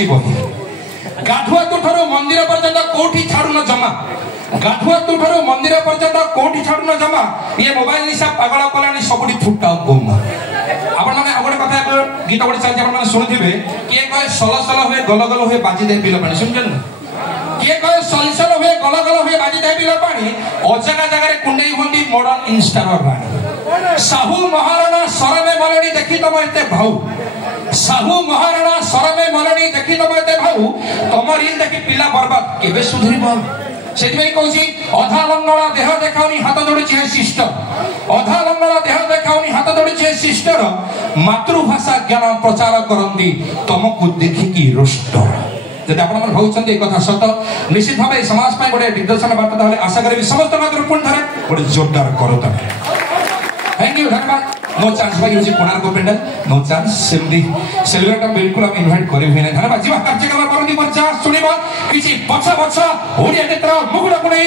पड़ुची बही गाधुआ तुठारू मंदिर पर्यंत कोठी छाड़ुन जमा गाधुआ तुठारू मंदिर पर्यंत कोठी छाड़ुन जमा ये मोबाइल निशा पागल कलानी सबुठी फुटा गुम आपण माने आ गोटे कथा गीत गोटे चलती आपण माने सुनुथिबे किए कहे सल सल हुए गल गल हुए बाजी दे बिल पानी सुनछन किए कहे सल सल हुए गल गल हुए बाजी दे बिल पानी अजगा जगह कुंडई हुंदी मॉडर्न इंस्टाग्राम रानी साहू महाराणा सरमे मलनी देखी तम एते भाऊ साहू महाराणा सरमे मलनी देखी तम एते भाऊ तम रील देखी पिला बर्बाद केबे सुधरिबो सेदिमेई कहूची अधा लंगड़ा देह देखाउनी हाथ जोड़ुची हे सिस्टर अधा लंगड़ा देह देखाउनी हाथ जोड़ुची हे सिस्टर मातृभाषा ज्ञान प्रचार करंदी तमको देखि की रुष्ट जदि आपण मन भाउछन्ती ए कथा सत निश्चित भाबे समाज पय गोटे दिग्दर्शन बात ताले आशा करी समस्त मात्र पुन धरे गोटे जोरदार करत थैंक यू धन्यवाद नो चांस भाई होची कोणार्क पेंडल नो चांस सेमदी सेलिब्रेट बिल्कुल हम इनवाइट करि हुने धन्यवाद जीवा कार्यक्रम करंती पर जा सुनिबा किछि पछा पछा ओडिया नेत्र मुगुड कुनै